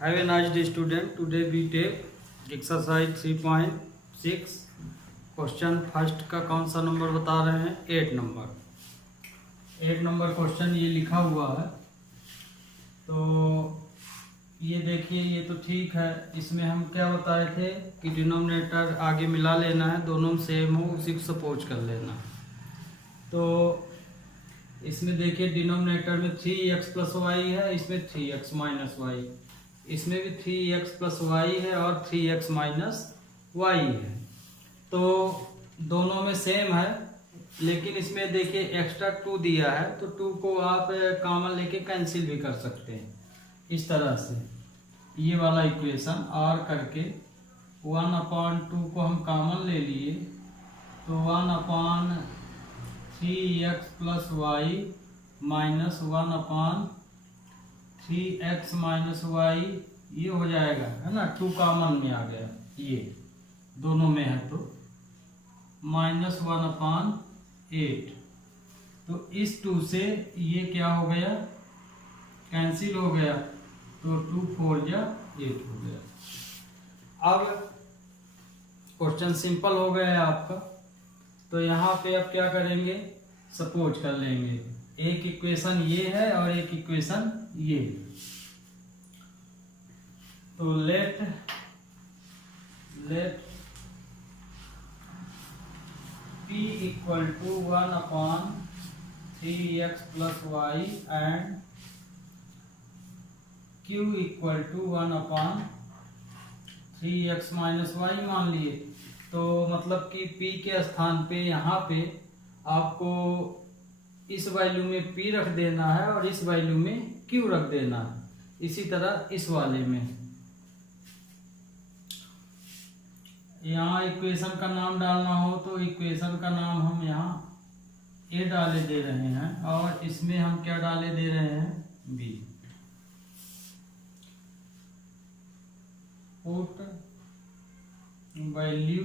Have a nice day, student. Today we take exercise 3.6 question first का कौन सा number बता रहे हैं? 8 नंबर क्वेश्चन ये लिखा हुआ है। तो ये देखिए, ये तो ठीक है। इसमें हम क्या बताए थे कि डिनोमिनेटर आगे मिला लेना है, दोनों सेम हो उसी को सपोज कर लेना। तो इसमें देखिए डिनोमिनेटर में 3x प्लस वाई है, इसमें 3x माइनस वाई, इसमें भी 3x प्लस वाई है और 3x माइनस वाई है। तो दोनों में सेम है, लेकिन इसमें देखिए एक्स्ट्रा 2 दिया है, तो 2 को आप कॉमन लेके कैंसिल भी कर सकते हैं। इस तरह से ये वाला इक्वेशन r करके 1/2 को हम कॉमन ले लिए, तो 1/3x plus y minus 1/3x minus y, ये हो जाएगा, है ना। 2 कॉमन में आ गया, ये दोनों में है, तो माइनस 1/8। तो इस 2 से ये क्या हो गया, कैंसिल हो गया, तो 2 4 जा 8 हो गया। अब क्वेश्चन सिंपल हो गया है आपका। तो यहाँ पे अब क्या करेंगे, सपोज कर लेंगे। एक इक्वेशन ये है और एक इक्वेशन ये। तो let p equal to 1/3x plus y and q equal to 1/3x minus y मान लिए। तो मतलब कि p के स्थान पे यहाँ पे आपको इस वैल्यू में p रख देना है और इस वैल्यू में q रख देना है। इसी तरह इस वाले में यहाँ इक्वेशन का नाम डालना हो तो इक्वेशन का नाम हम यहाँ a डाले दे रहे हैं, और इसमें हम क्या डाले दे रहे हैं, b। Put value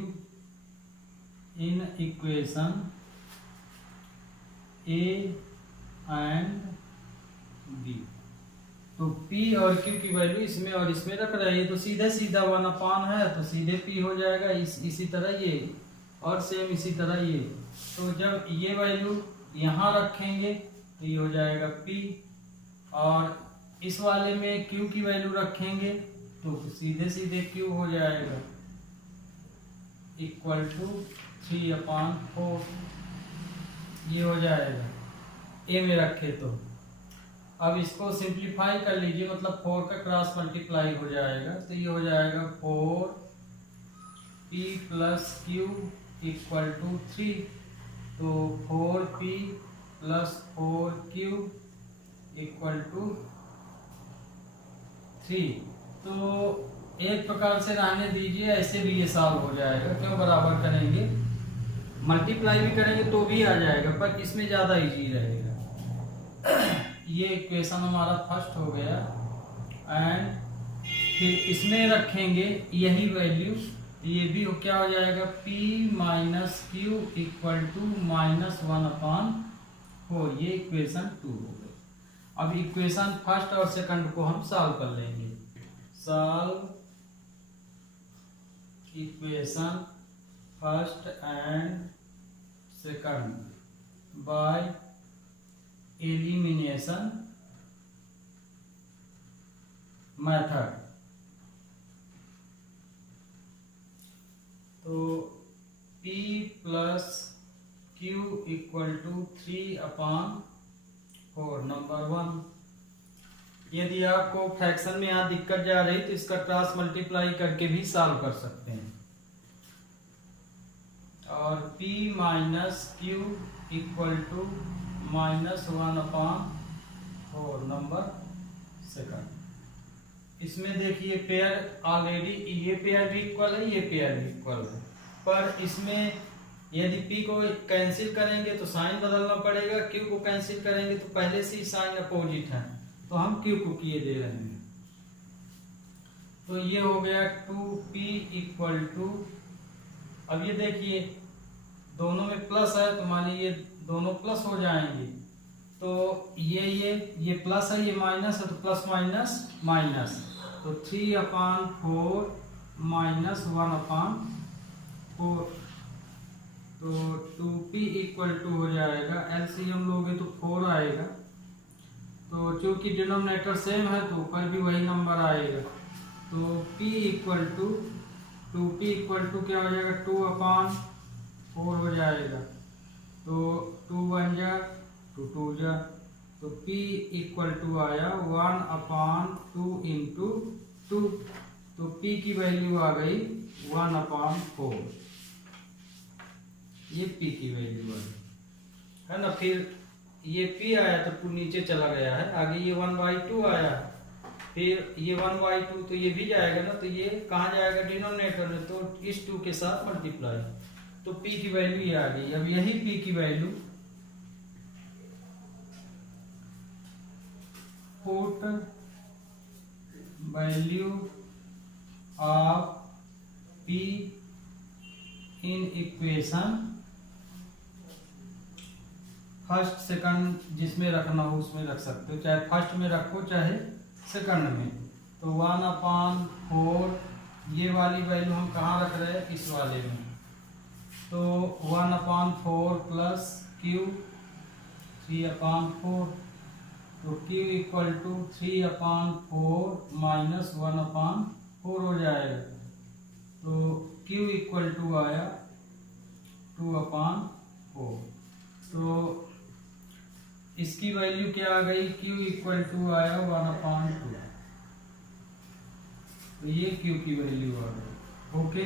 in equation a and b। तो p और q की वैल्यू इसमें और इसमें रख रहे हैं, तो सीधा 1/, है तो सीधे p हो जाएगा। इसी तरह ये, और सेम इसी तरह ये। तो जब ये वैल्यू यहाँ रखेंगे तो ये हो जाएगा p, और इस वाले में q की वैल्यू रखेंगे तो सीधे q हो जाएगा इक्वल टू 3/4। ये हो जाएगा a में रखे तो। अब इसको सिंप्लीफाई कर लीजिए, मतलब 4 का क्रॉस मल्टीप्लाई हो जाएगा, तो ये हो जाएगा 4p plus q equal to 3। तो 4p plus 4q equal to 3। तो एक प्रकार से रहने दीजिए, ऐसे भी ये सॉल्व हो जाएगा। क्यों बराबर करेंगे, मल्टीप्लाई भी करेंगे तो भी आ जाएगा, पर इसमें ज़्यादा इजी रहेगा। ये इक्वेशन हमारा फर्स्ट हो गया। एंड फिर इसमें रखेंगे यही वैल्यू, ये भी क्या हो जाएगा, p minus q equal to -1/4। ये इक्वेशन 2 हो गई। अब इक्वेशन फर्स्ट और सेकंड को हम सॉल्व कर लेंगे। Solve equation first and second by elimination method. तो p प्लस q इक्वल टू 3/4 नंबर 1। यदि आपको फ्रैक्शन में यहाँ दिक्कत जा रही तो इसका क्रॉस मल्टीप्लाई करके भी सॉल्व कर सकते हैं। और p minus q equal to -1/4 number second. इसमें देखिए पेयर ऑलरेडी, ये पेयर भी इक्वल है, ये पेयर भी इक्वल है, पर इसमें यदि p को कैंसिल करेंगे तो साइन बदलना पड़ेगा, q को कैंसिल करेंगे तो पहले से ही साइन अपोजिट है, तो हम q को किए दे रहे हैं। तो ये हो गया 2p इक्वल टू, अब ये देखिए दोनों में प्लस है, तो मानिए ये दोनों प्लस हो जाएंगे। तो ये प्लस है, ये माइनस है, तो प्लस माइनस माइनस, तो 3/4 माइनस 1/4, तो 2p इक्वल टू हो जाएगा, एलसीएम लोगे तो 4 आएगा। तो चूंकि डिनोमिनेटर सेम है तो ऊपर भी वही नंबर आएगा। तो p equal to 2p equal to क्या हो जाएगा, 2/4 हो जाएगा। तो 2 बन जा, 2 2 जा, तो p इक्वल टू आया 1/2 इंटू 2। तो p की वैल्यू आ गई 1/4, ये p की वैल्यू आ गई है ना। फिर ये p आया तो 2 नीचे चला गया है, आगे ये 1/2 आया, फिर ये 1/2 तो ये भी जाएगा ना, तो ये कहाँ जाएगा, डिनोमिनेटर में, तो इस 2 के साथ मल्टीप्लाई, तो p की वैल्यू ये आ गई। अब यही p की value put value of p in equation first second, जिसमें रखना हो उसमें रख सकते हो, चाहे फर्स्ट में रखो चाहे सेकंड में। तो 1/4 ये वाली वैल्यू हम कहाँ रख रहे हैं, इस वाले में। तो 1/4 प्लस q 3/4, तो q इक्वल टू 3/4 माइनस 1/4 हो जाएगा। तो q इक्वल टू आया 2/4। तो इसकी वैल्यू क्या आ गई, q इक्वल टू आया 1/2, तो ये q की वैल्यू आ गई। ओके,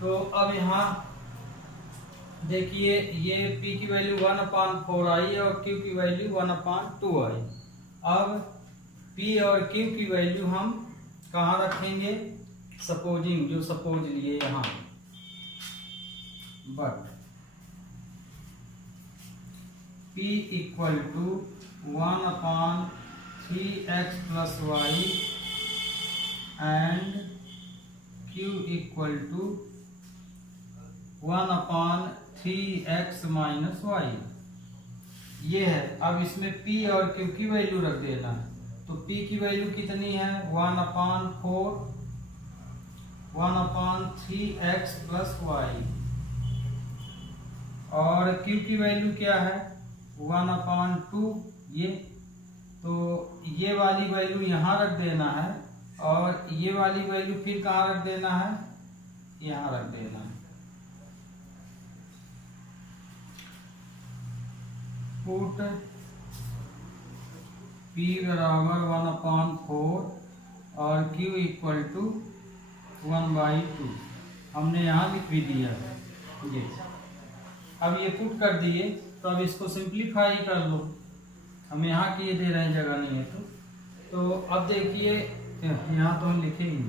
तो अब यहाँ देखिए ये p की वैल्यू 1/4 आई और q की वैल्यू 1/2 आई। अब p और q की वैल्यू हम कहाँ रखेंगे, सपोजिंग, जो सपोज लिए यहाँ, but p equal to 1/3x plus y and q equal to 1/3x minus y, ये है। अब इसमें p और q की वैल्यू रख देना है। तो p की वैल्यू कितनी है, 1/3x प्लस y, और q की वैल्यू क्या है 1/2, ये। तो ये वाली वैल्यू यहाँ रख देना है, और ये वाली वैल्यू फिर कहाँ रख देना है, यहाँ रख देना है। पुट p बराबर 1/4 और q इक्वल टू 1/2, हमने यहाँ लिख भी दिया है ये। अब ये पुट कर दिए, तो अब इसको सिंप्लीफाई कर लो, हम यहाँ किए दे रहे हैं, जगह नहीं है तो अब देखिए यहाँ तो हम लिखेंगे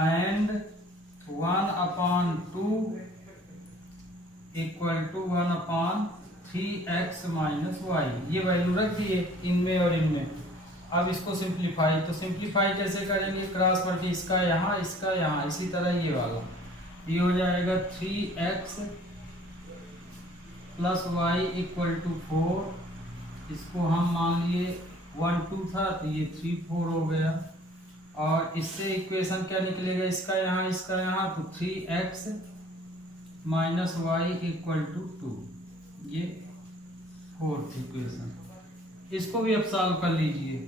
and 1/2 equal to 1/3x minus y, ये वैल्यू रख दिए इनमें और इनमें। अब इसको सिंप्लीफाई, तो सिंप्लीफाई कैसे करेंगे, क्रॉस मल्टी, इसका यहाँ इसका यहाँ, इसी तरह ये वाला, ये हो जाएगा 3x plus y equal to 4, इसको हम मान लिए 1 2 था तो ये 3 4 हो गया, और इससे इक्वेशन क्या निकलेगा, इसका यहाँ, तो 3x minus y equal to 2, ये फोर्थ इक्वेशन। इसको भी अब सॉल्व कर लीजिए।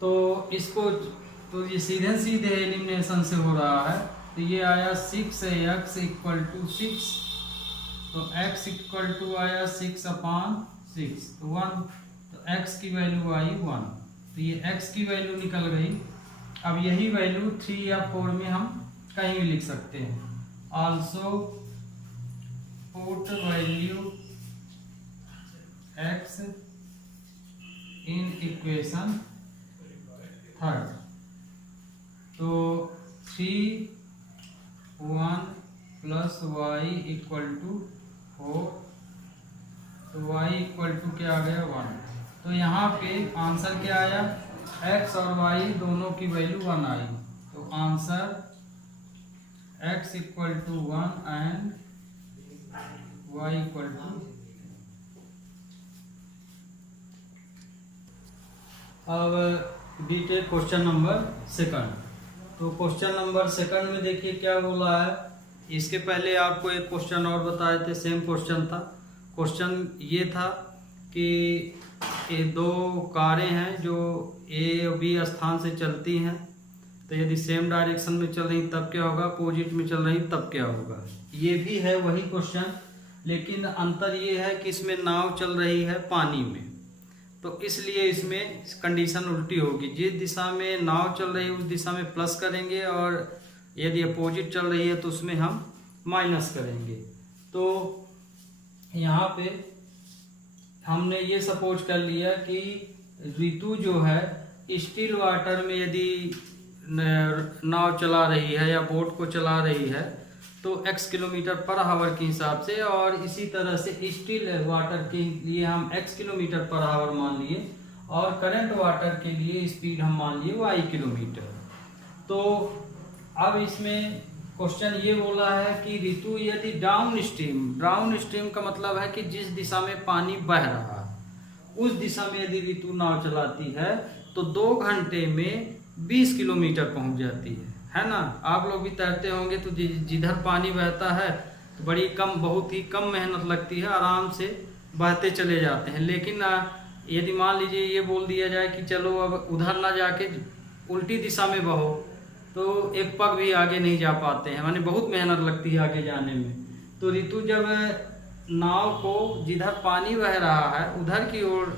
तो इसको तो ये सीधे एलिमिनेशन से हो रहा है, तो ये आया 6x इक्वल टू 6, तो x इक्वल टू आया 6/6, तो 1, तो x की वैल्यू आई 1, तो ये x की वैल्यू निकल गई। अब यही वैल्यू 3 या 4 में हम कहीं भी लिख सकते हैं। Also put value x in equation third, तो 3 1 प्लस y इक्वल टू 4, तो y इक्वल टू क्या आ गया 1। तो यहाँ पे आंसर क्या आया, x और y दोनों की वैल्यू 1 आई, तो answer x equal to 1 and y equal to अब बीते क्वेश्चन नंबर सेकंड। तो क्वेश्चन नंबर सेकंड में देखिए क्या बोला है। इसके पहले आपको एक क्वेश्चन और बताए थे, सेम क्वेश्चन था। क्वेश्चन ये था कि ये दो कारें हैं जो ए और बी स्थान से चलती हैं, तो यदि सेम डायरेक्शन में चल रही तब क्या होगा, अपोजिट में चल रही तब क्या होगा। ये भी है वही क्वेश्चन, लेकिन अंतर ये है कि इसमें नाव चल रही है पानी में, तो इसलिए इसमें कंडीशन उल्टी होगी। जिस दिशा में नाव चल रही है उस दिशा में प्लस करेंगे, और यदि अपोजिट चल रही है तो उसमें हम माइनस करेंगे। तो यहाँ पे हमने ये सपोज कर लिया कि ऋतु जो है स्टिल वाटर में यदि नाव चला रही है या बोट को चला रही है तो x किलोमीटर पर आवर के हिसाब से, और इसी तरह से स्टिल वाटर के लिए हम x किलोमीटर पर आवर मान लिए, और करंट वाटर के लिए स्पीड हम मान लिए y किलोमीटर। तो अब इसमें क्वेश्चन ये बोला है कि ऋतु यदि डाउन स्ट्रीम का मतलब है कि जिस दिशा में पानी बह रहा है उस दिशा में यदि ऋतु नाव चलाती है तो 2 घंटे में 20 किलोमीटर पहुंच जाती है ना। आप लोग भी तैरते होंगे तो जिधर पानी बहता है तो बहुत ही कम मेहनत लगती है, आराम से बहते चले जाते हैं। लेकिन यदि मान लीजिए ये बोल दिया जाए कि चलो अब उधर ना जाके उल्टी दिशा में बहो, तो एक पग भी आगे नहीं जा पाते हैं, माने बहुत मेहनत लगती है आगे जाने में। तो ऋतु जब नाव को जिधर पानी बह रहा है उधर की ओर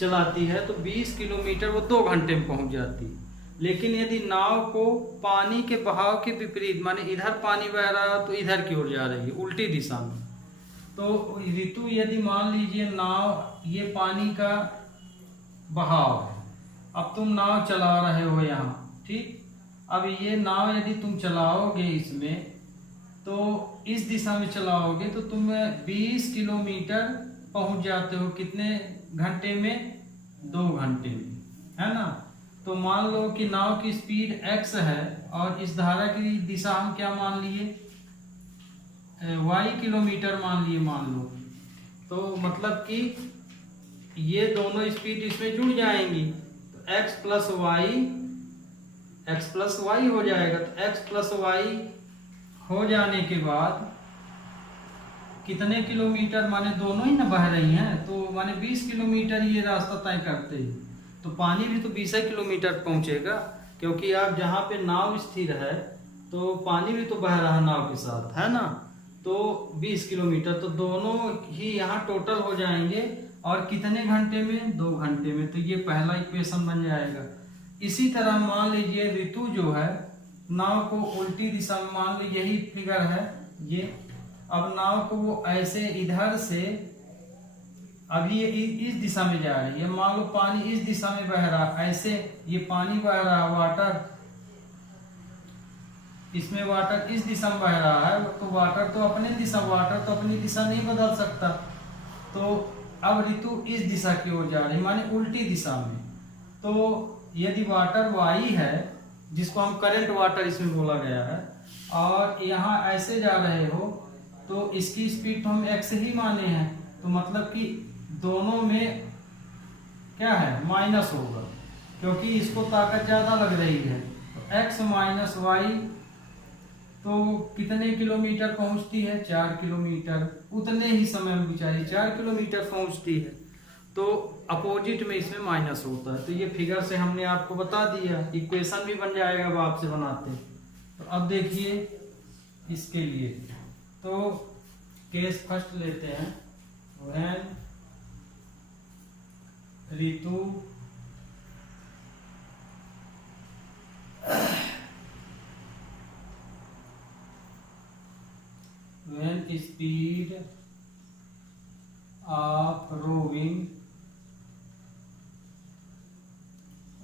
चलाती है तो 20 किलोमीटर वो 2 घंटे में पहुंच जाती है। लेकिन यदि नाव को पानी के बहाव के विपरीत, माने इधर पानी बह रहा है तो इधर की ओर जा रही है उल्टी दिशा में, तो ऋतु यदि मान लीजिए नाव ये पानी का बहाव है, अब तुम नाव चला रहे हो यहाँ, ठीक। अब ये नाव यदि तुम चलाओगे इसमें तो इस दिशा में चलाओगे तो तुम 20 किलोमीटर पहुंच जाते हो कितने घंटे में, 2 घंटे में, है ना। तो मान लो कि नाव की स्पीड x है और इस धारा की दिशा हम क्या मान लिए, y किलोमीटर मान लिए, मान लो। तो मतलब कि ये दोनों स्पीड इसमें जुड़ जाएंगी तो x प्लस वाई हो जाएगा। तो x प्लस वाई हो जाने के बाद कितने किलोमीटर, माने दोनों ही ना बह रही हैं, तो माने 20 किलोमीटर ये रास्ता तय करते ही, तो पानी भी तो 20 किलोमीटर पहुंचेगा, क्योंकि आप जहाँ पे नाव स्थिर है तो पानी भी तो बह रहा है नाव के साथ, है ना। तो 20 किलोमीटर तो दोनों ही यहाँ टोटल हो जाएंगे, और कितने घंटे में, 2 घंटे में। तो ये पहला इक्वेशन बन जाएगा। इसी तरह मान लीजिए ऋतु जो है नाव को उल्टी दिशा में, मान लो यही फिगर है ये, अब नाव को वो ऐसे इधर से, अभी ये इस दिशा में जा रही है, मान लो पानी इस दिशा में बह रहा, ऐसे ये पानी बह रहा, वाटर इसमें, वाटर इस दिशा में बह रहा है, तो वाटर तो अपनी दिशा नहीं बदल सकता। तो अब ऋतु इस दिशा की ओर जा रही है, माने उल्टी दिशा में। तो यदि वाटर वाई है, जिसको हम करंट वाटर इसमें बोला गया है, और यहाँ ऐसे जा रहे हो तो इसकी स्पीड तो हम x ही माने हैं, तो मतलब कि दोनों में क्या है, माइनस होगा, क्योंकि इसको ताकत ज्यादा लग रही है। तो x माइनस वाई, तो कितने किलोमीटर पहुंचती है, 4 किलोमीटर, उतने ही समय में बेचारी 4 किलोमीटर पहुंचती है। तो अपोजिट में इसमें माइनस होता है। तो ये फिगर से हमने आपको बता दिया, इक्वेशन भी बन जाएगा अब आपसे बनाते। तो अब देखिए इसके लिए, तो केस फर्स्ट लेते हैं, when Ritu when speed of rowing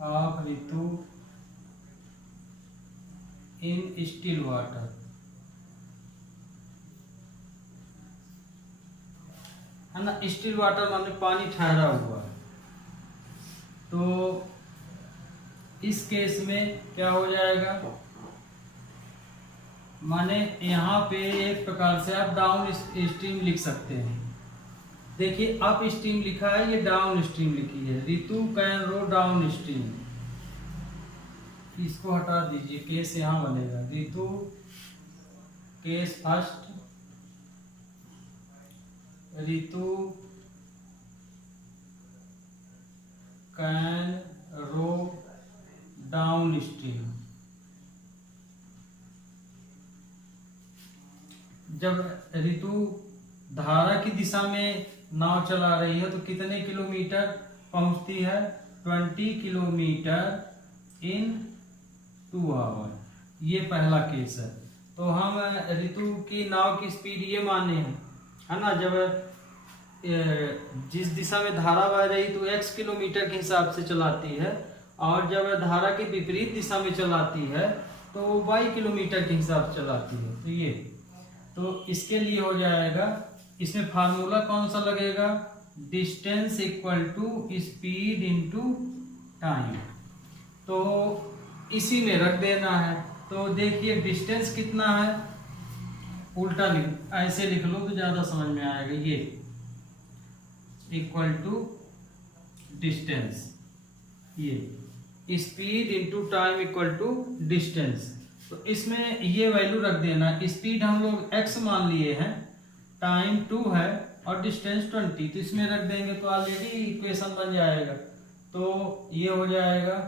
of Ritu in still water, है ना। स्टिल वाटर माने पानी ठहरा हुआ है। तो इस केस में क्या हो जाएगा, माने यहाँ पे एक प्रकार से आप डाउन स्ट्रीम लिख सकते हैं, देखिए अप स्ट्रीम लिखा है, ये डाउन स्ट्रीम लिखी है। Ritu can row downstream, इसको हटा दीजिए, केस यहाँ बनेगा। Ritu case first, Ritu can row downstream. जब ऋतु धारा की दिशा में नाव चला रही है तो कितने किलोमीटर पहुंचती है? 20 किलोमीटर इन 2 आवर। ये पहला केस है। तो हम ऋतु की नाव की स्पीड ये माने हैं, है ना, जब जिस दिशा में धारा बह रही तो x किलोमीटर के हिसाब से चलाती है, और जब धारा की विपरीत दिशा में चलाती है तो y किलोमीटर के हिसाब से चलाती है। तो ये, तो इसके लिए हो जाएगा, इसमें फार्मूला कौन सा लगेगा? Distance equal to speed into time. तो इसी में रख देना है। तो देखिए डिस्टेंस कितना है, उल्टा लिख, ऐसे लिख लो तो ज्यादा समझ में आएगा। ये इक्वल टू डिस्टेंस, ये speed into time equal to distance. तो इसमें ये वैल्यू रख देना। स्पीड हम लोग x मान लिए हैं, टाइम 2 है और डिस्टेंस 20, तो इसमें रख देंगे तो ऑलरेडी इक्वेशन बन जाएगा। तो ये हो जाएगा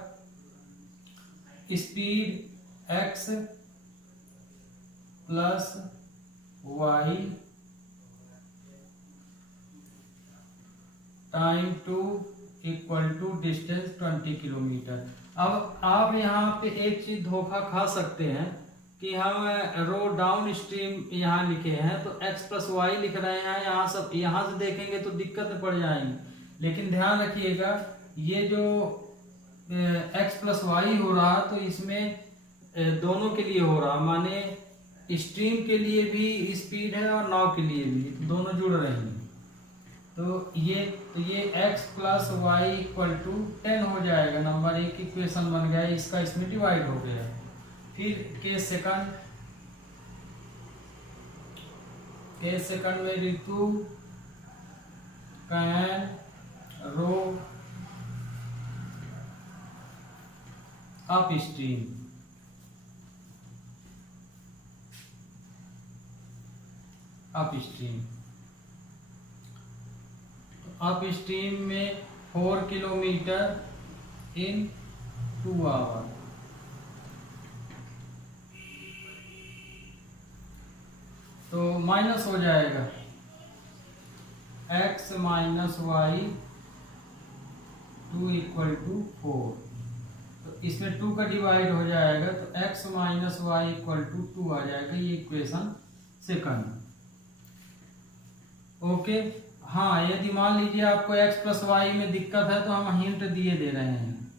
speed x plus y time 2 equal to distance 20 kilometre. अब आप यहाँ पे एक चीज धोखा खा सकते हैं कि हम रो डाउन स्ट्रीम यहाँ लिखे हैं तो x प्लस वाई लिख रहे हैं, यहाँ से देखेंगे तो दिक्कत में पड़ जाएंगे। लेकिन ध्यान रखिएगा, ये जो x प्लस वाई हो रहा तो इसमें दोनों के लिए हो रहा, माने स्ट्रीम के लिए भी स्पीड है और नाव के लिए भी, दोनों जुड़ रहे हैं। तो ये x plus y equal to 10 हो जाएगा। नंबर 1 इक्वेशन बन गया, इसका इसमें डिवाइड हो गया। फिर केस सेकंड में Ritu can row upstream, upstream में 4 किलोमीटर इन 2 आवर। तो माइनस हो जाएगा x minus Y 2 equal to 4। तो इसमें 2 का डिवाइड हो जाएगा तो x minus y equal to 2 आ जाएगा। ये इक्वेशन सेकंड। ओके, हाँ, यदि मान लीजिए आपको x प्लस वाई में दिक्कत है तो हम हिंट दिए दे रहे हैं।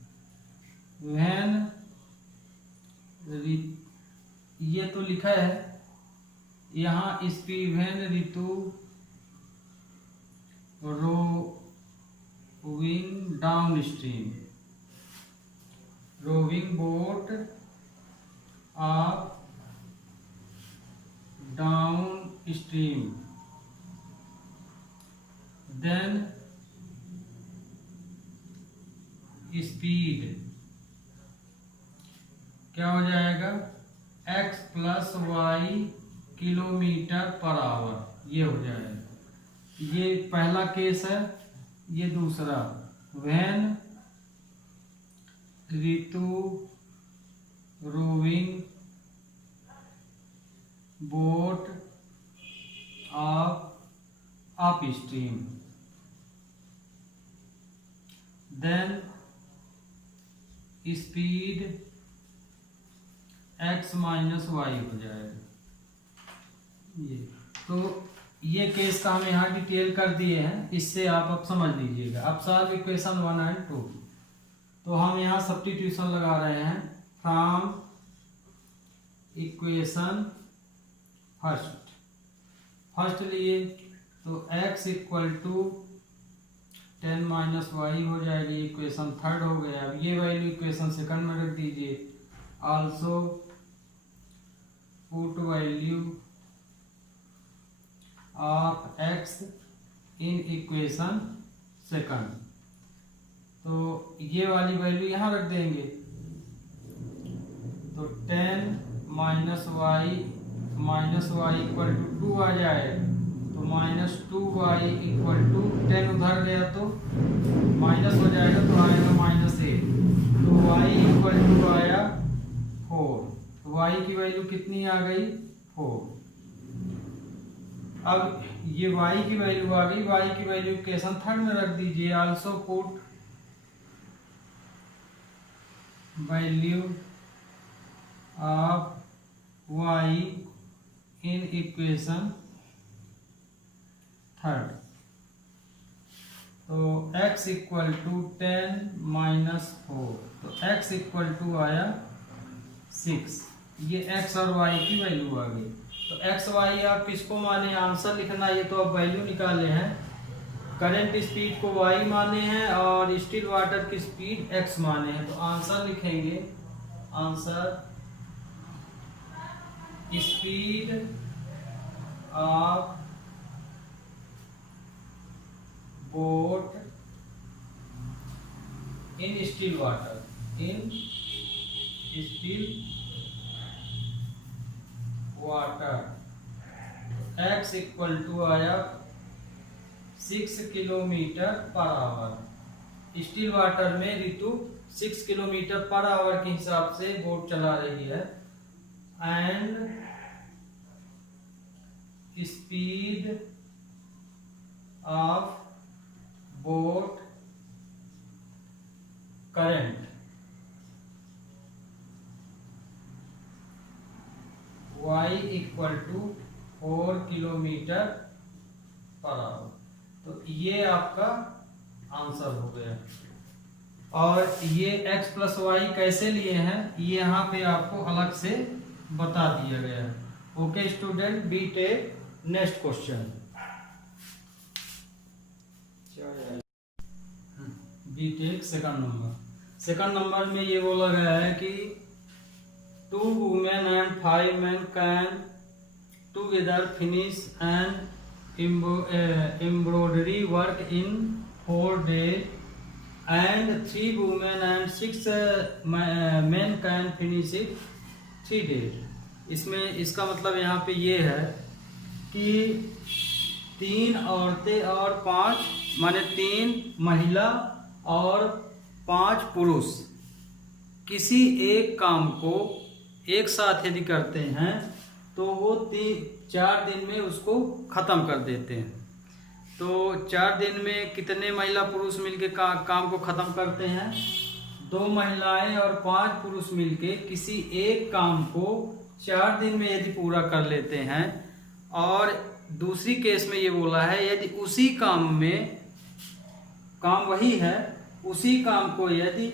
व्हेन, ये तो लिखा है यहाँ speed, when Ritu rowing downstream, rowing boat of downstream, then speed क्या हो जाएगा? x plus y kilometre per hour. ये हो जाएगा। ये पहला केस है। ये दूसरा, when Ritu rowing boat of upstream, then speed x minus y हो जाएगा। ये तो ये केस का हम यहाँ डिटेल कर दिए हैं, इससे आप अब समझ लीजिएगा। अब सॉल्व इक्वेशन 1 और 2। तो हम यहाँ सब्स्टिट्यूशन लगा रहे हैं फ्रॉम इक्वेशन फर्स्ट लिए तो x equal to 10 minus y हो जाएगी। इक्वेशन थर्ड हो गया। अब ये वैल्यू इक्वेशन सेकंड में रख दीजिए। Also put value of x in equation second. तो ये वाली वैल्यू यहाँ रख देंगे, तो 10 माइनस वाई इक्वल टू 2 आ जाएगा, तो -2y इक्वल टू 10 उधर गया तो माइनस हो जाएगा, तो आएगा -8, तो y इक्वल टू आया 4, तो y की वैल्यू कितनी आ गई 4। अब ये y की वैल्यू आ गई, y की वैल्यू इक्वेशन थर्ड में रख दीजिए। Also put value of y in equation third. तो x इक्वल टू 10 माइनस 4, तो x इक्वल टू आया 6। ये x और y की वैल्यू आ गई। तो x y आप किसको माने, आंसर लिखना, ये तो आप वैल्यू निकाले हैं। करंट स्पीड को y माने हैं और स्टिल वाटर की स्पीड x माने हैं। तो आंसर लिखेंगे, answer speed of boat in still water, in still water. x equal to आया 6 kilometre per our. Still water में ऋतु 6 किलोमीटर पर आवर के हिसाब से बोट चला रही है। And speed of boat current y equal to 4 kilometre per hour. तो ये आपका आंसर हो गया। और ये x प्लस वाई कैसे लिए हैं, ये यहाँ पे आपको अलग से बता दिया गया है। Okay student, we take next question. We take second number में ये बोला गया है कि 2 women and 5 men can together finish an embroidery work in 4 days, and 3 women and 6 men can finish it 3 days। इसमें इसका मतलब यहाँ पे ये है कि 3 औरतें और 5 माने 3 महिला और 5 पुरुष किसी एक काम को एक साथ यदि करते हैं तो वो 4 दिन में उसको खत्म कर देते हैं। तो 4 दिन में कितने महिला पुरुष मिलके काम को खत्म करते हैं? 2 महिलाएं और 5 पुरुष मिलके किसी एक काम को 4 दिन में यदि पूरा कर लेते हैं। और दूसरी केस में ये बोला है यदि उसी काम में, काम वही है, उसी काम को यदि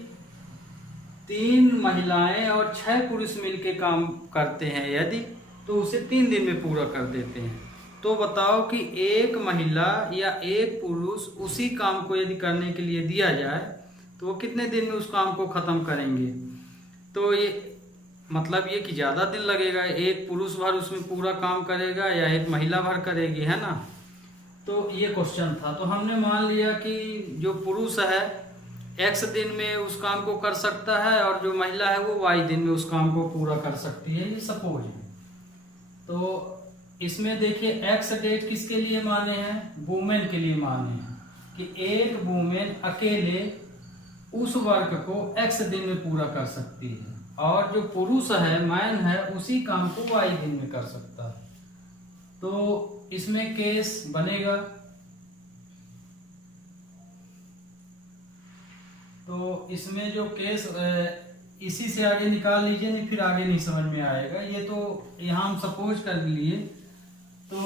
3 महिलाएं और 6 पुरुष मिलके काम करते हैं यदि, तो उसे 3 दिन में पूरा कर देते हैं। तो बताओ कि एक महिला या एक पुरुष उसी काम को यदि करने के लिए दिया जाए तो वो कितने दिन में उस काम को खत्म करेंगे? तो ये मतलब ये कि ज़्यादा दिन लगेगा, एक पुरुष भर उसमें पूरा काम करेगा या एक महिला भर करेगी, है ना। तो ये क्वेश्चन था। तो हमने मान लिया कि जो पुरुष है x दिन में उस काम को कर सकता है और जो महिला है वो y दिन में उस काम को पूरा कर सकती है, ये सपोज है। तो इसमें देखिए x डेट किसके लिए माने हैं? वुमेन के लिए माने हैं कि एक वुमेन अकेले उस वर्क को x दिन में पूरा कर सकती है और जो पुरुष है, मैन है, उसी काम को y दिन में कर सकता है। तो इसमें केस बनेगा, तो इसमें जो केस इसी से आगे निकाल लीजिए, नहीं फिर आगे नहीं समझ में आएगा। ये तो यहाँ हम सपोज कर लिए। तो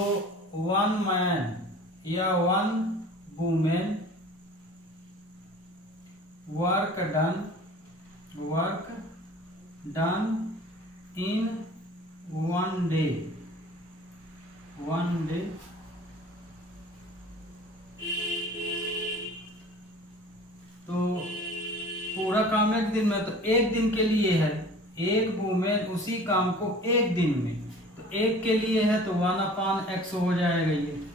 1 मैन या 1 women work done in 1 day, तो पूरा काम एक दिन में, तो एक दिन के लिए है, एक वुमेन उसी काम को एक दिन में, तो एक के लिए है तो 1/x हो जाएगा, ये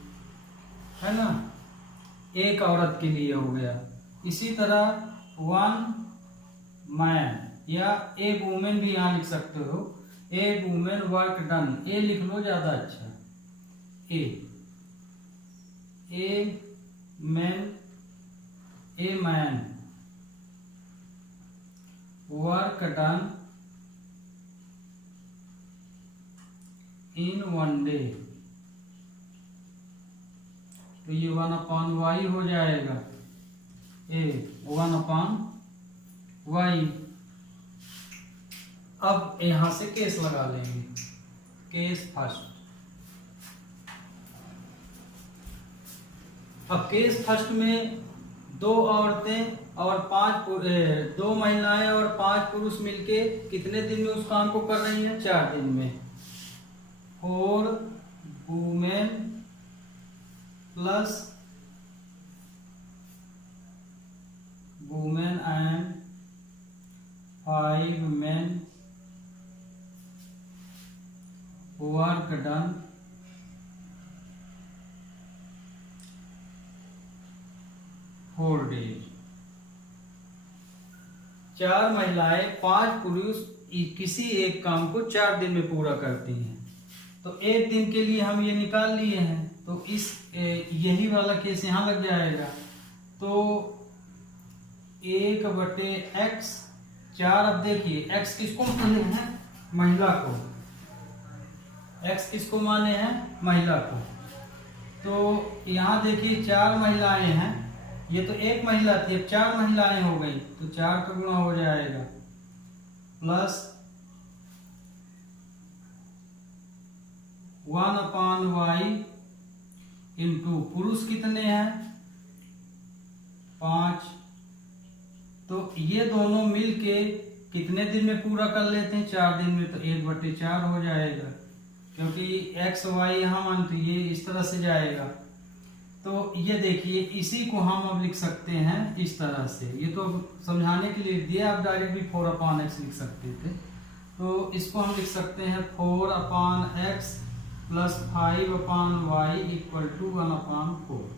है ना। एक औरत के लिए हो गया। इसी तरह 1 मैन या ए वुमेन भी यहाँ लिख सकते हो। ए वुमेन वर्क डन, ए लिख लो ज्यादा अच्छा। A man work done in 1 day, तो ये 1/y हो जाएगा। ए 1/y। अब यहां से केस लगा लेंगे। Case first. अब केस फर्स्ट में 2 औरतें और 2 महिलाएं और 5 पुरुष मिलके कितने दिन में उस काम को कर रही हैं? 4 दिन में। 4 women plus women and 5 men work done four days. 4 महिलाएं 5 पुरुष किसी एक काम को 4 दिन में पूरा करती हैं। तो एक दिन के लिए हम ये निकाल लिए हैं, तो इस यही वाला केस यहाँ लग जाएगा। तो 1/x 4। अब देखिए x किसको माने हैं? महिला को। x किसको माने हैं? महिला को। तो यहाँ देखिए 4 महिलाएं हैं, ये तो एक महिला थी, अब 4 महिलाएं हो गई, तो 4 का गुणा हो जाएगा प्लस 1/y इंटू पुरुष कितने हैं? 5। तो ये दोनों मिलके कितने दिन में पूरा कर लेते हैं? 4 दिन में। तो 1/4 हो जाएगा, क्योंकि x y यहाँ मानते ये इस तरह से जाएगा। तो ये देखिए, इसी को हम अब लिख सकते हैं इस तरह से। ये तो समझाने के लिए दिया, आप डायरेक्ट भी 4/x लिख सकते थे। तो इसको हम लिख सकते हैं 4/x plus 5/y equal to 1/4।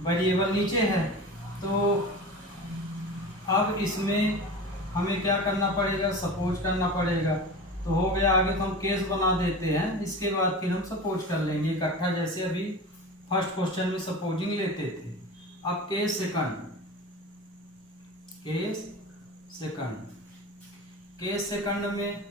Variable नीचे है, तो अब इसमें हमें क्या करना पड़ेगा? सपोज करना पड़ेगा। तो हो गया। आगे तो हम केस बना देते हैं, इसके बाद फिर हम सपोज कर लेंगे इकट्ठा, जैसे अभी फर्स्ट क्वेश्चन में सपोजिंग लेते थे। अब केस सेकंड। केस सेकंड में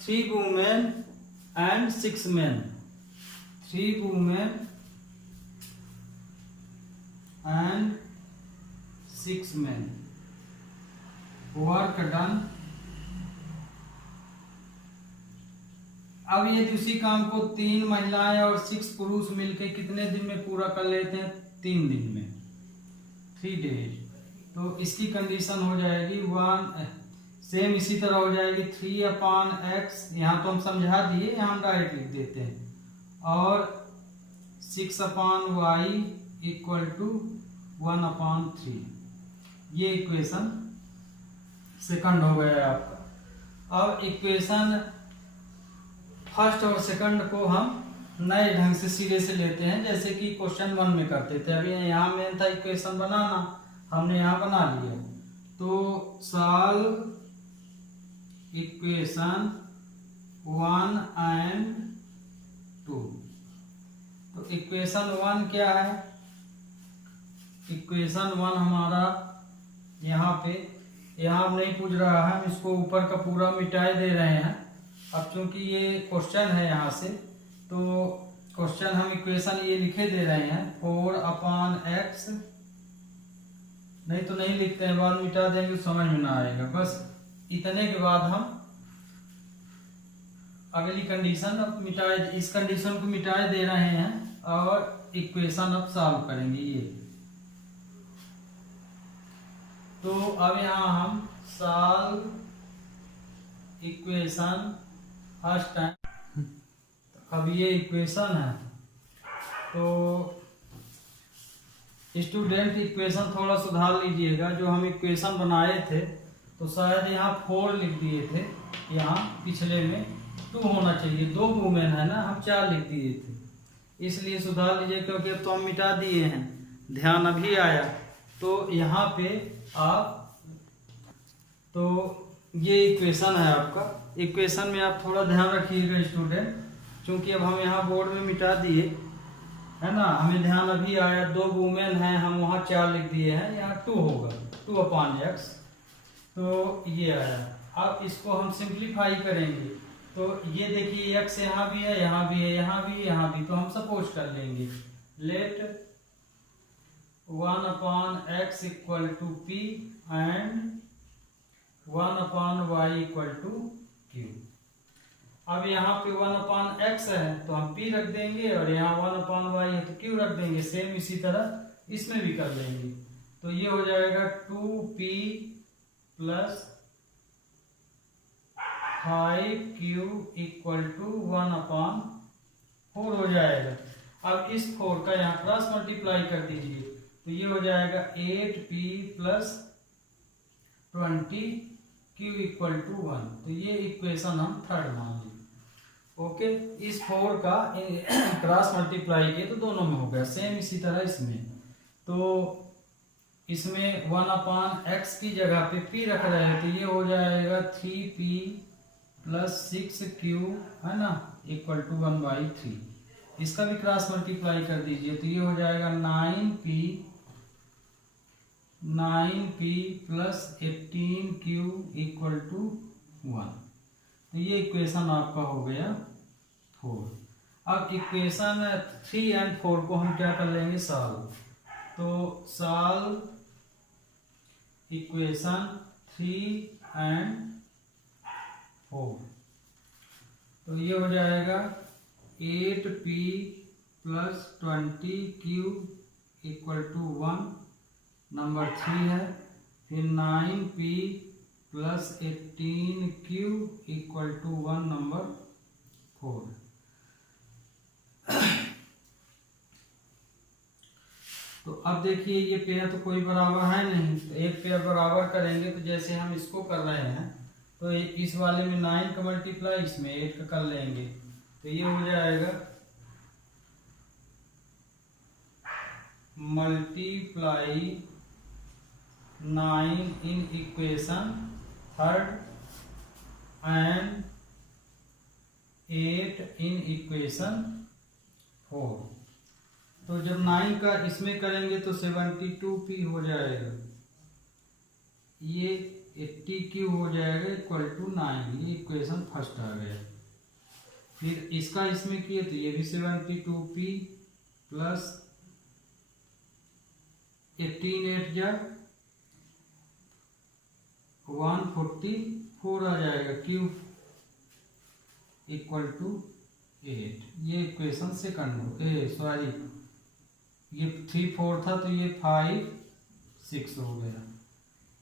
3 women and 6 men। 3 women and 6 men work done. अब यदि उसी काम को 3 महिलाएं और 6 पुरुष मिलकर कितने दिन में पूरा कर लेते हैं? 3 दिन में, 3 days। तो इसकी कंडीशन हो जाएगी 1 सेम इसी तरह हो जाएगी 3/x, यहाँ तो हम समझा दिए, यहाँ हम डायरेक्ट लिख देते हैं, और 6/y इक्वल टू 1/3। ये इक्वेशन सेकंड हो गया आपका। अब इक्वेशन फर्स्ट और सेकंड को हम नए ढंग से सिरे से लेते हैं, जैसे कि क्वेश्चन 1 में करते थे। अभी यहाँ मेन था इक्वेशन बनाना, हमने यहाँ बना लिया। तो सॉल्व इक्वेशन 1 एंड 2। तो इक्वेशन 1 क्या है? इक्वेशन 1 हमारा यहाँ पे, यहाँ नहीं पूछ रहा है, हम इसको ऊपर का पूरा मिटाए दे रहे हैं। अब चूंकि ये क्वेश्चन है यहाँ से, तो क्वेश्चन हम इक्वेशन ये लिखे दे रहे हैं 4/x। नहीं तो नहीं लिखते हैं, बाद मिटा देंगे तो समझ में ना आएगा। बस इतने के बाद हम अगली कंडीशन अब मिटाए, इस कंडीशन को मिटाए दे रहे हैं और इक्वेशन अब सॉल्व करेंगे ये। तो अब यहाँ हम सॉल्व इक्वेशन फर्स्ट टाइम। अब ये इक्वेशन है, तो स्टूडेंट इक्वेशन थोड़ा सुधार लीजिएगा। जो हम इक्वेशन बनाए थे तो शायद यहाँ 4 लिख दिए थे, यहाँ पिछले में 2 होना चाहिए, 2 वुमेन है ना, हम 4 लिख दिए थे, इसलिए सुधार लीजिए, क्योंकि अब तो हम मिटा दिए हैं, ध्यान अभी आया। तो यहाँ पे आप, तो ये इक्वेशन है आपका। इक्वेशन में आप थोड़ा ध्यान रखिएगा स्टूडेंट, क्योंकि अब हम यहाँ बोर्ड में मिटा दिए है ना, हमें ध्यान अभी आया, 2 वुमेन हैं, हम वहाँ 4 लिख दिए हैं, यहाँ 2 होगा, 2/x, तो ये आया। अब इसको हम सिंप्लीफाई करेंगे, तो ये देखिए x यहाँ भी है, यहाँ भी है, यहाँ भी, यहाँ भी, तो हम सपोज कर लेंगे, let 1/x equal to p and 1/y equal to q। अब यहाँ पे 1/x है तो हम p रख देंगे, और यहाँ 1/y है तो q रख देंगे, सेम इसी तरह इसमें भी कर लेंगे। तो ये हो जाएगा 2p plus 5q equal to 1/4 हो जाएगा। अब इस 4 का यहाँ क्रॉस मल्टीप्लाई कर दीजिए, तो ये हो जाएगा 8p plus 20q equal to 1। तो ये इक्वेशन हम थर्ड मान ली। ओके, इस 4 का क्रॉस मल्टीप्लाई किए तो दोनों में हो गया, सेम इसी तरह इसमें। तो इसमें 1/x की जगह पे p रख रहे हैं, तो ये हो जाएगा 3p प्लस 6q है ना इक्वल टू 1/3। इसका भी क्रॉस मल्टीप्लाई कर दीजिए, तो ये हो जाएगा 9p plus 18q equal to 1। तो ये इक्वेशन आपका हो गया 4। अब इक्वेशन 3 एंड 4 को हम क्या कर लेंगे, सॉल्व। तो सॉल्व इक्वेशन 3 एंड 4, तो ये हो जाएगा 8p plus 20q equal to 1 number 3 है, फिर 9p plus 18q equal to 1 number 4। तो अब देखिए ये पेयर तो कोई बराबर है नहीं, तो एक पेयर बराबर करेंगे, तो जैसे हम इसको कर रहे हैं, तो इस वाले में 9 का मल्टीप्लाई इसमें 8 का कर लेंगे, तो ये हो जाएगा multiply 9 in equation third and 8 in equation 4। तो जब 9 का इसमें करेंगे तो 72p हो जाएगा, ये 80q हो जाएगा इक्वल टू 9, ये इक्वेशन फर्स्ट आ गया। फिर इसका इसमें किए तो ये भी 72p प्लस 18 8 जा 144 आ जाएगा, q इक्वल टू 8। ये इक्वेशन सेकंड हो, सॉरी ये 3 4 था, तो ये 5 6 हो गया।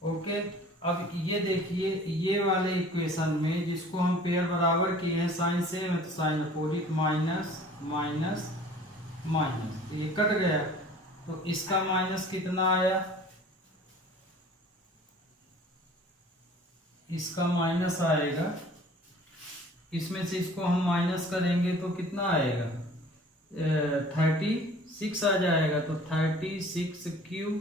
ओके, अब ये देखिए ये वाले इक्वेशन में जिसको हम पेयर बराबर किए हैं, साइन सेम है तो sign opposite, minus minus minus, तो ये कट गया, तो इसका माइनस कितना आया, इसका माइनस आएगा, इसमें से इसको हम माइनस करेंगे तो कितना आएगा, 36 आ जाएगा। तो 36q,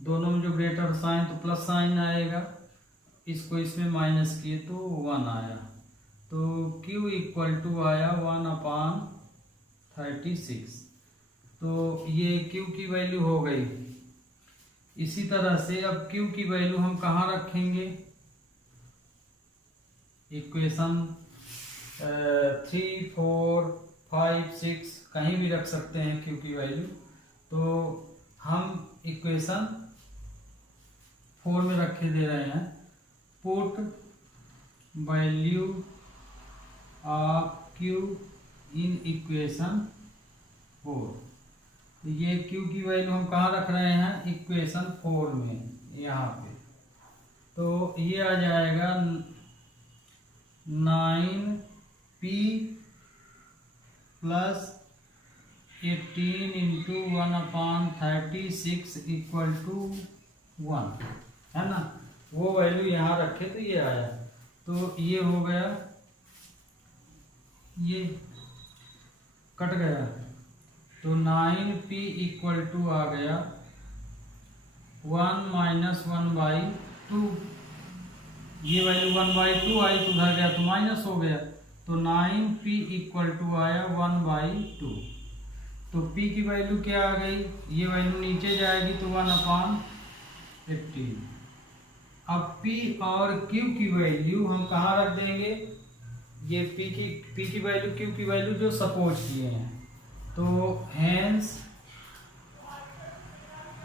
दोनों में जो ग्रेटर साइन तो प्लस साइन आएगा, इसको इसमें माइनस किए तो 1 आया, तो q इक्वल टू आया 1/36। तो ये q की वैल्यू हो गई। इसी तरह से अब q की वैल्यू हम कहाँ रखेंगे, इक्वेशन 3 4 5 6 कहीं भी रख सकते हैं q की वैल्यू। तो हम इक्वेशन 4 में रखे दे रहे हैं, put value of q in equation 4। तो ये q की वैल्यू हम कहाँ रख रहे हैं, इक्वेशन 4 में, यहाँ पे। तो ये आ जाएगा 9p plus 18 into 1/36 equal to 1 है ना। वो वैल्यू यहाँ रखे तो ये आया। तो ये हो गया, ये कट गया, तो 9p इक्वल टू आ गया 1 माइनस 1/2। ये वैल्यू 1/2 आई तो उधर गया तो माइनस हो गया, तो 9p इक्वल टू आया 1/2। तो p की वैल्यू क्या आ गई, ये वैल्यू नीचे जाएगी तो 1/18। अब p और q की वैल्यू हम कहाँ रख देंगे, ये p की वैल्यू q की वैल्यू जो सपोज किए हैं, तो hence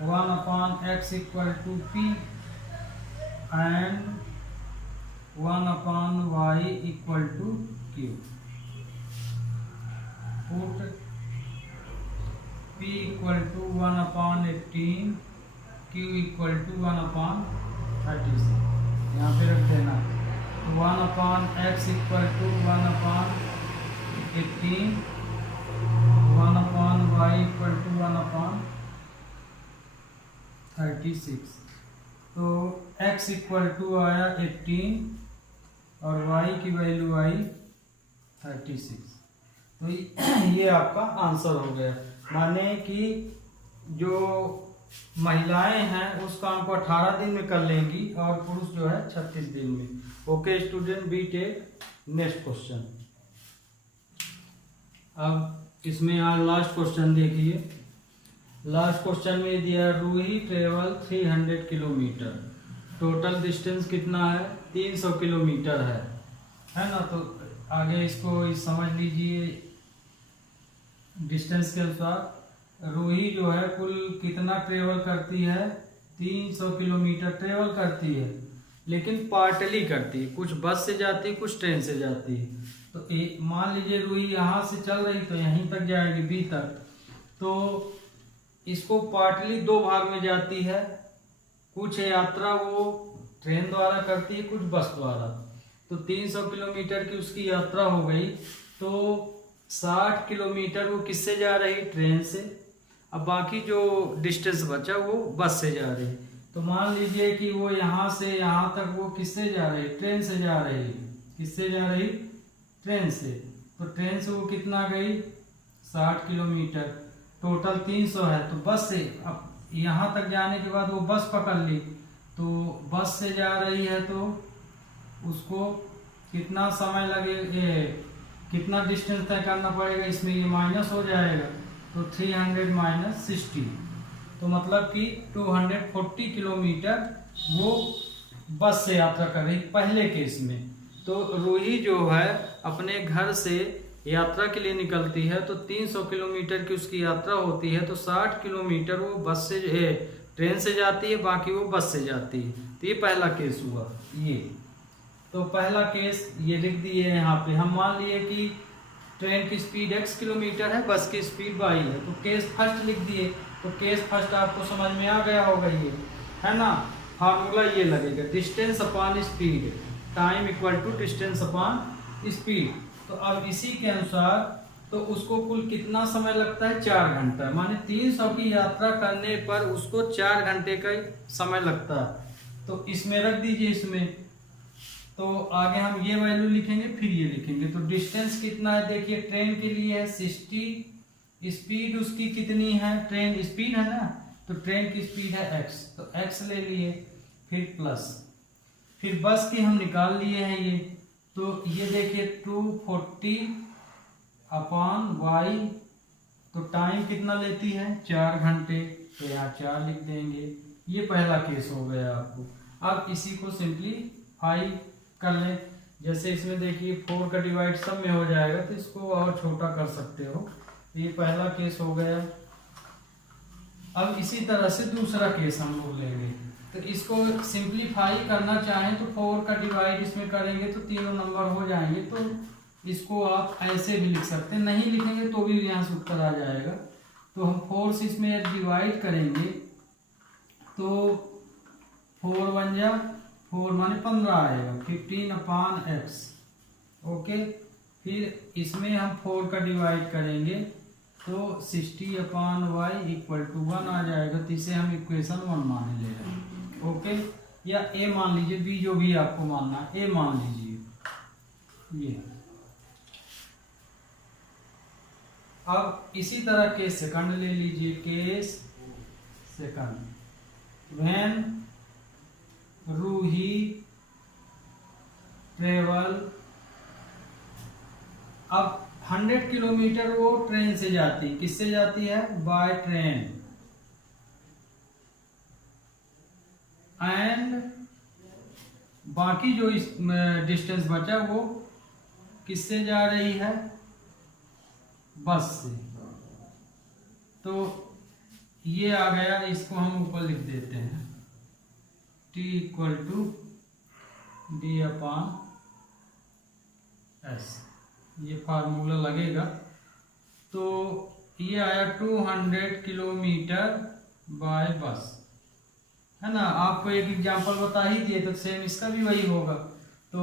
1/x equal to p and 1/y equal to q। Put p equal to 1/18, q equal to 1/36, यहाँ पे रख देना। तो 1/x equal to 1/18, 1/y equal to 1/36। तो x इक्वल टू आया 18 और y की वैल्यू आई 36। तो ये आपका आंसर हो गया। माने कि जो महिलाएं हैं उस काम को 18 दिन में कर लेंगी और पुरुष जो है 36 दिन में। Okay student, we take next question. अब इसमें आज लास्ट क्वेश्चन देखिए। लास्ट क्वेश्चन में दिया Ruhi travel 300 kilometre, total distance कितना है, 300 किलोमीटर है ना। तो आगे इसको समझ लीजिए। डिस्टेंस के अनुसार रूही जो है कुल कितना ट्रेवल करती है, 300 किलोमीटर ट्रेवल करती है, लेकिन पार्टली करती है, कुछ बस से जाती है कुछ ट्रेन से जाती है। तो मान लीजिए रूही यहाँ से चल रही तो यहीं तक जाएगी बी तक, तो इसको पार्टली दो भाग में जाती है। कुछ यात्रा वो ट्रेन द्वारा करती है कुछ बस द्वारा। तो 300 किलोमीटर की उसकी यात्रा हो गई, तो 60 किलोमीटर वो किससे जा रही, ट्रेन से। अब बाकी जो डिस्टेंस बचा वो बस से जा रही। तो मान लीजिए कि वो यहाँ से यहाँ तक वो किससे जा रही, ट्रेन से जा रही। किससे जा रही, ट्रेन से। तो ट्रेन से वो कितना गई, 60 किलोमीटर। टोटल 300 है, तो बस से अब यहाँ तक जाने के बाद वो बस पकड़ ली। तो बस से जा रही है तो उसको कितना समय लगे, कितना डिस्टेंस तय करना पड़ेगा, इसमें ये माइनस हो जाएगा। तो 300 माइनस 60, तो मतलब कि 240 किलोमीटर वो बस से यात्रा कर रही पहले केस में। तो रूही जो है अपने घर से यात्रा के लिए निकलती है, तो 300 किलोमीटर की उसकी यात्रा होती है, तो 60 किलोमीटर वो बस से ट्रेन से जाती है, बाकी वो बस से जाती है। तो ये पहला केस हुआ ये। तो पहला केस ये लिख दिए यहाँ पे। हम मान लिए कि ट्रेन की स्पीड x किलोमीटर है, बस की स्पीड y है, तो केस फर्स्ट लिख दिए। तो केस फर्स्ट आपको समझ में आ गया होगा, ये है ना। फार्मूला ये लगेगा, distance upon speed, time equal to distance upon speed. तो अब इसी के अनुसार तो उसको कुल कितना समय लगता है, 4 घंटा। माने 300 की यात्रा करने पर उसको 4 घंटे का समय लगता है। तो इसमें रख दीजिए इसमें। तो आगे हम ये वैल्यू लिखेंगे फिर ये लिखेंगे। तो डिस्टेंस कितना है देखिए, ट्रेन के लिए है 60, स्पीड उसकी कितनी है, ट्रेन स्पीड है ना, तो ट्रेन की स्पीड है x, तो x ले लिए, फिर प्लस, फिर बस की हम निकाल लिए हैं ये। तो ये देखिए 240 अपॉन y, तो टाइम कितना लेती है, 4 घंटे, तो यहाँ 4 लिख देंगे। ये पहला केस हो गया आपको। अब इसी को सिंपलीफाई कर लें। जैसे इसमें देखिए 4 का डिवाइड सब में हो जाएगा, तो इसको और छोटा कर सकते हो। ये पहला केस हो गया। अब इसी तरह से दूसरा केस हम लोग लेंगे। तो इसको सिंपलीफाई करना चाहें तो 4 का डिवाइड इसमें करेंगे तो तीनों नंबर हो जाएंगे। तो इसको आप ऐसे भी लिख सकते हैं, नहीं लिखेंगे तो भी यहाँ से उत्तर आ जाएगा। तो हम 4 से इसमें डिवाइड करेंगे तो 4 1 जा 4 माने 15 आएगा, 15 अपॉन x। ओके, फिर इसमें हम 4 का डिवाइड करेंगे तो 60 अपॉन y इक्वल टू 1 आ जाएगा। तो इसे हम इक्वेशन 1 मान ले रहे हैं। ओके, या ए मान लीजिए, बी जो भी आपको मानना है, ए मान लीजिए ये। अब इसी तरह केस सेकंड ले लीजिए, case second, when Ruhi travel, अब 100 किलोमीटर वो ट्रेन से जाती, किससे जाती है, बाय ट्रेन, एंड बाकी जो इस डिस्टेंस बचा वो किससे जा रही है, बस से। तो ये आ गया, इसको हम ऊपर लिख देते हैं, T equal to D upon S, ये फार्मूला लगेगा। तो ये आया 200 किलोमीटर बाय बस, है ना। आपको एक एग्जांपल बता ही दिए, तो सेम इसका भी वही होगा। तो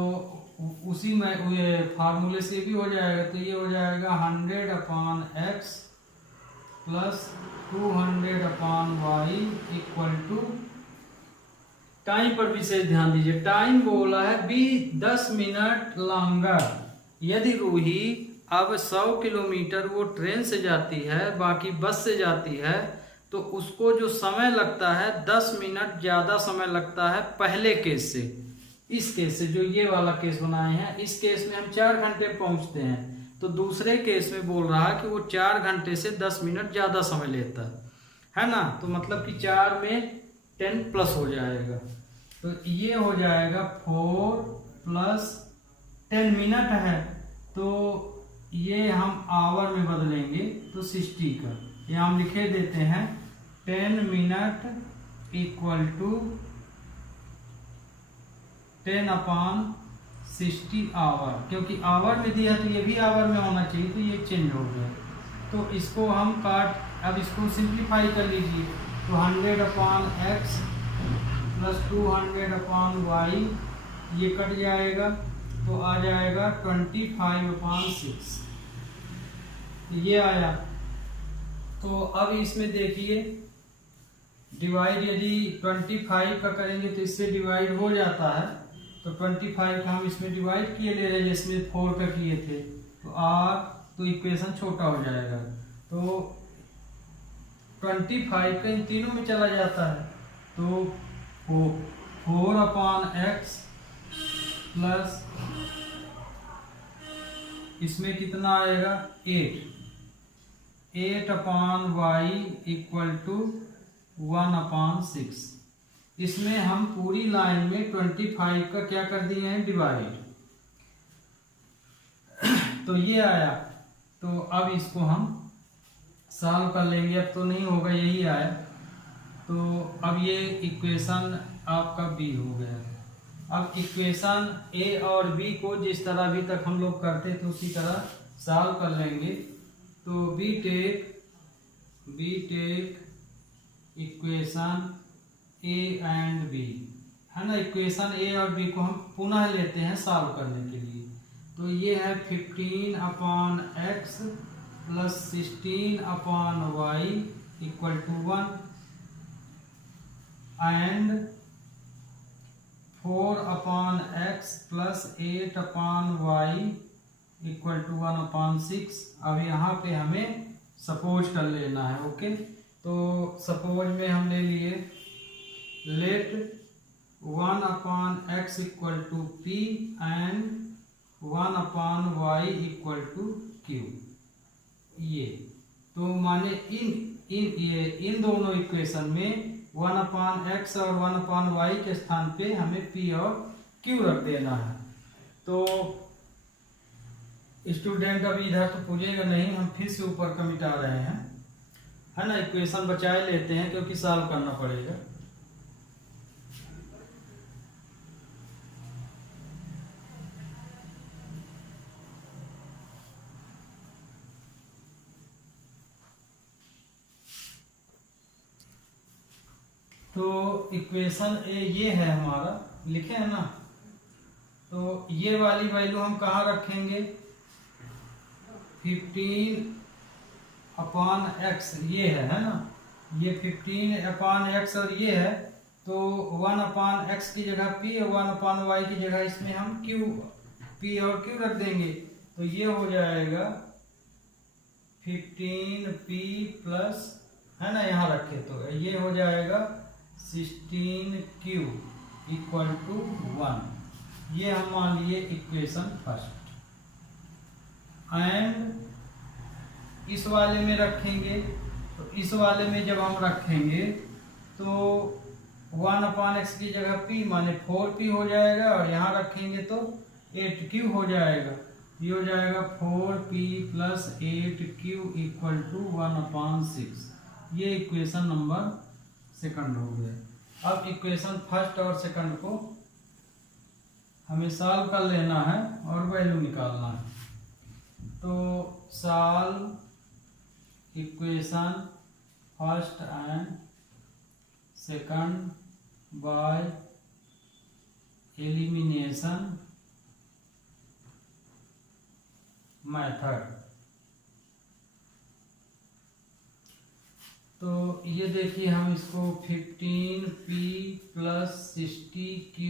उसी में ये फार्मूले से भी हो जाएगा। तो ये हो जाएगा 100 upon x plus 200 upon y equal to, time पर विशेष ध्यान दीजिए, टाइम बोला है बी 10 मिनट लॉन्गर। यदि रूही अब 100 किलोमीटर वो ट्रेन से जाती है, बाकी बस से जाती है, तो उसको जो समय लगता है 10 मिनट ज़्यादा समय लगता है पहले केस से। इस केस से जो ये वाला केस बनाए हैं, इस केस में हम 4 घंटे पहुंचते हैं, तो दूसरे केस में बोल रहा है कि वो 4 घंटे से 10 मिनट ज़्यादा समय लेता है ना। तो मतलब कि 4 में 10 प्लस हो जाएगा, तो ये हो जाएगा 4 प्लस 10 मिनट है, तो ये हम आवर में बदलेंगे तो 60 का, ये हम लिखे देते हैं 10 minute equal to 10 upon 60 hour, क्योंकि आवर में दिया तो ये भी आवर में होना चाहिए, तो ये चेंज हो गया। तो इसको हम अब इसको सिंप्लीफाई कर लीजिए, तो 100 upon x plus 200 upon y, ये कट जाएगा, तो आ जाएगा 25 अपॉन 6, ये आया। तो अब इसमें देखिए डिवाइड, यदि 25 का करेंगे तो इससे डिवाइड हो जाता है, तो 25 का हम इसमें डिवाइड किए ले रहे हैं, जिसमें 4 का किए थे, तो तो इक्वेशन छोटा हो जाएगा। तो 25 का इन तीनों में चला जाता है, तो 4 अपॉन एक्स प्लस इसमें कितना आएगा 8 upon y equal to 1 upon 6। इसमें हम पूरी लाइन में 25 का क्या कर दिए हैं, डिवाइड, तो ये आया। तो अब इसको हम सॉल्व कर लेंगे, अब तो नहीं होगा, यही आया। तो अब ये इक्वेशन आपका बी हो गया। अब इक्वेशन ए और बी को जिस तरह अभी तक हम लोग करते थे उसी तरह सॉल्व कर लेंगे। तो we take equation A and B, है ना। इक्वेशन ए और बी को हम पुनः लेते हैं सॉल्व करने के लिए। तो ये है 15 upon x plus 16 upon y equal to 1 and 4 upon x plus 8 upon y equal to 1 upon 6। अब यहाँ पे हमें सपोज कर लेना है, ओके। तो सपोज में हम ले लिए let 1 upon x equal to p and 1 upon y equal to q. ये तो माने इन दोनों इक्वेशन में 1 अपॉन एक्स और 1 अपॉन वाई के स्थान पे हमें पी और क्यू रख देना है। तो स्टूडेंट अभी इधर तो पूछेगा नहीं, हम फिर से ऊपर का मिटा रहे हैं, है ना। इक्वेशन बचाए लेते हैं क्योंकि सॉल्व करना पड़ेगा। तो इक्वेशन ए ये है हमारा, लिखे है ना। तो ये वाली वैल्यू हम कहाँ रखेंगे, 15 अपॉन एक्स ये है ना। ये 15 अपॉन एक्स और ये है, तो 1/x की जगह p और 1/y की जगह इसमें हम q, p और q रख देंगे। तो ये हो जाएगा 15p प्लस, है ना, यहाँ रखे तो ये हो जाएगा 16q इक्वल टू 1। ये हम मान लिए इक्वेशन फर्स्ट। एंड इस वाले में रखेंगे, तो इस वाले में जब हम रखेंगे तो 1/x की जगह p माने 4p हो जाएगा, और यहाँ रखेंगे तो 8q हो जाएगा। ये हो जाएगा 4p plus 8q equal to 1/6। ये इक्वेशन नंबर सेकंड हो गया। अब इक्वेशन फर्स्ट और सेकंड को हमें सॉल्व कर लेना है और वैल्यू निकालना है। तो solve equation first and second by elimination method. तो ये देखिए, हम इसको 15p plus 60q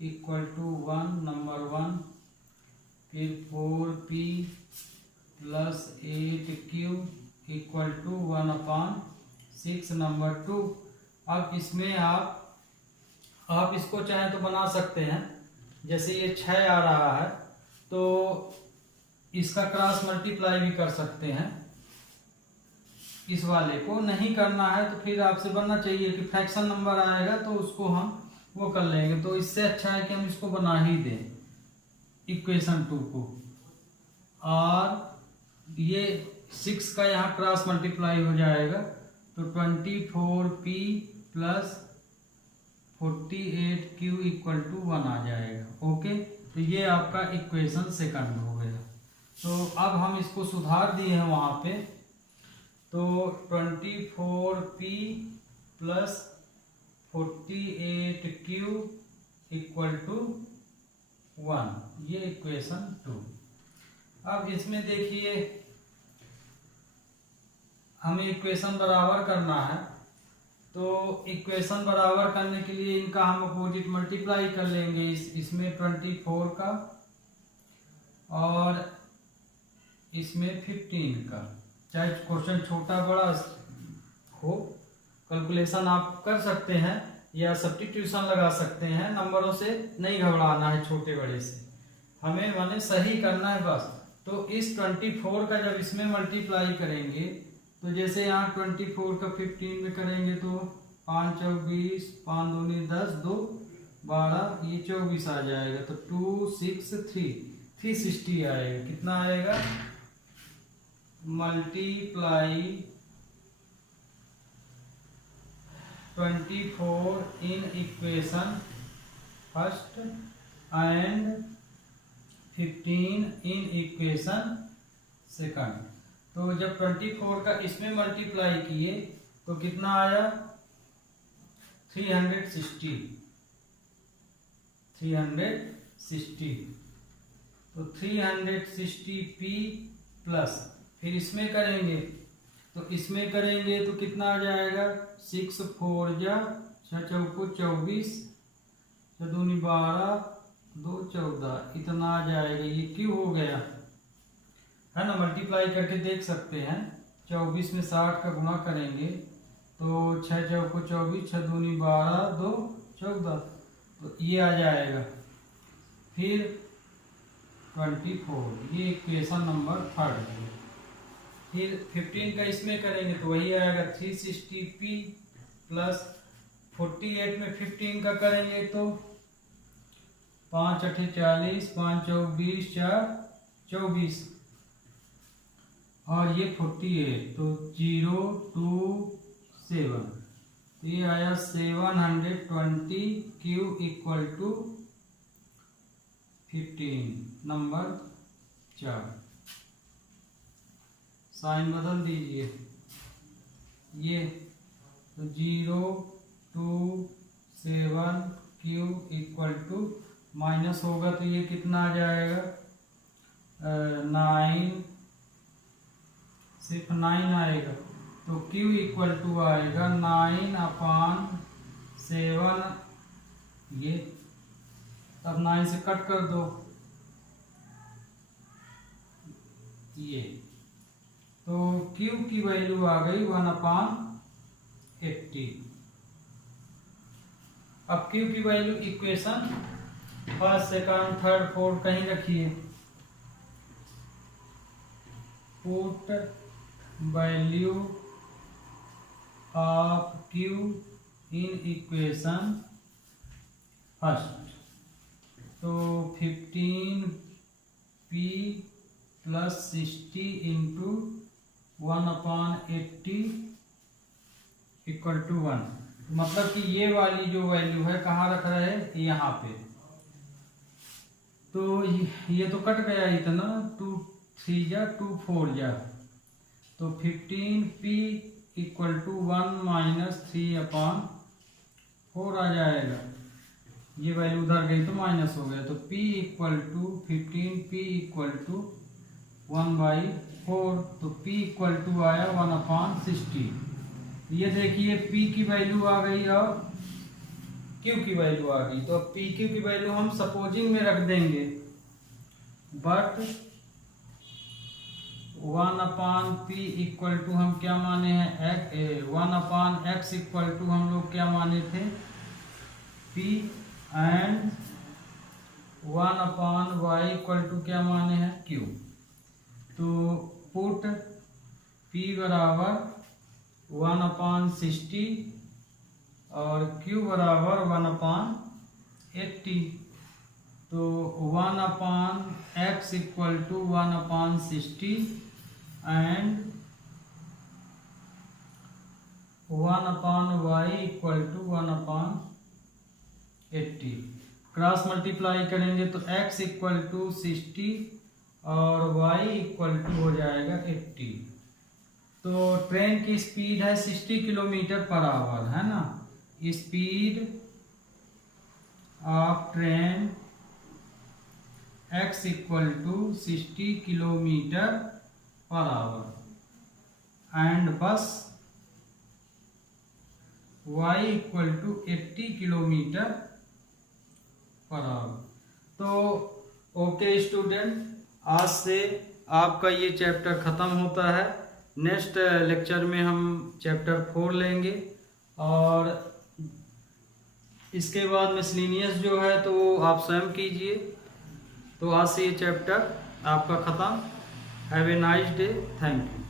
equal to 1 number 1, फिर 4p plus 8q equal to 1/6 number 2। अब इसमें आप इसको चाहे तो बना सकते हैं। जैसे ये 6 आ रहा है तो इसका क्रॉस मल्टीप्लाई भी कर सकते हैं। इस वाले को नहीं करना है तो फिर आपसे बनना चाहिए कि फ्रैक्शन नंबर आएगा तो उसको हम वो कर लेंगे। तो इससे अच्छा है कि हम इसको बना ही दें इक्वेशन 2 को। और ये 6 का यहाँ क्रॉस मल्टीप्लाई हो जाएगा तो 24p plus 48q equal to 1 आ जाएगा। ओके, तो ये आपका इक्वेशन सेकंड हो गया। तो अब हम इसको सुधार दिए हैं वहाँ पे, तो 24p plus 48q equal to 1, ये इक्वेशन 2। अब इसमें देखिए, हमें इक्वेशन बराबर करना है। तो इक्वेशन बराबर करने के लिए इनका हम अपोजिट मल्टीप्लाई कर लेंगे, इसमें 24 का और इसमें 15 का। चाहे क्वेश्चन छोटा बड़ा हो, कैलकुलेशन आप कर सकते हैं या सब्स्टिट्यूशन लगा सकते हैं। नंबरों से नहीं घबराना है, छोटे बड़े से हमें माने सही करना है बस। तो इस 24 का जब इसमें मल्टीप्लाई करेंगे, तो जैसे यहाँ 24 का 15 में करेंगे तो 5 चौक 20, 5 दूनी 10, 2 12, ये 24 आ जाएगा। तो 2 6 360 आएगा। कितना आएगा? Multiply 24 in equation first and 15 in equation second. तो जब 24 का इसमें मल्टीप्लाई किए तो कितना आया? 360। तो 360p प्लस, फिर इसमें करेंगे तो कितना आ जाएगा? 6 4 जा 6 चौको 24, 6 दूनी 12, 2 14, इतना आ जाएगा। ये क्यों हो गया है ना, मल्टीप्लाई करके देख सकते हैं। 24 में 60 का गुणा करेंगे तो 6 चौको 24, 6 दूनी 12, 2 14, तो ये आ जाएगा। फिर 24, ये इक्वेशन नंबर थर्ड है। फिर 15 का इसमें करेंगे तो वही आएगा 360p प्लस 48 में 15 का करेंगे तो 5 8 40, 5 चौक 20, 4 24 और ये 48, तो 0 2 7, तो ये आया 720q equal to 15 number 4। Sign बदल दीजिए, ये तो 0 2 7q इक्वल टू माइनस होगा तो ये कितना आ जाएगा? 9, सिर्फ 9 आएगा। तो q इक्वल टू आएगा 9/12 7 ये, अब 9 से कट कर दो ये, तो Q की वैल्यू आ गई 1/80। अब Q की value equation first second third fourth कहीं रखिए। Put value of Q in equation first, तो 15p + 60 × 1/80 = 1। मतलब कि ये वाली जो वैल्यू है कहाँ रख रहे हैं, यहाँ पे। तो ये तो कट गया इतना, 2 3 जा 2 4 जा, तो 15p = 1 - 3/4 आ जाएगा। ये वैल्यू उधर गई तो माइनस हो गया, तो p = 15p = 1/4, तो p = आया 1/60। ये देखिए p की वैल्यू आ गई और q की वैल्यू आ गई, तो p q की वैल्यू हम सपोजिंग में रख देंगे, बट 1/p = हम क्या माने हैं, 1/x = हम लोग क्या माने थे, p, एंड 1/y = क्या माने हैं, q। तो पुट p = 1/60 और q = 1/80, तो 1/x = 1/60 and 1/y = 1/80। Cross multiply करेंगे तो x = 60 और y = हो जाएगा 80। तो ट्रेन की स्पीड है 60 km/h, है ना। Speed of train x = 60 km/h and बस y = 80 km/h। तो ओके स्टूडेंट, आज से आपका ये चैप्टर ख़त्म होता है। नेक्स्ट लेक्चर में हम चैप्टर 4 लेंगे और इसके बाद मिसलिनियस जो है तो आप स्वयं कीजिए। तो आज से ये चैप्टर आपका ख़त्म। Have a nice day, thank you.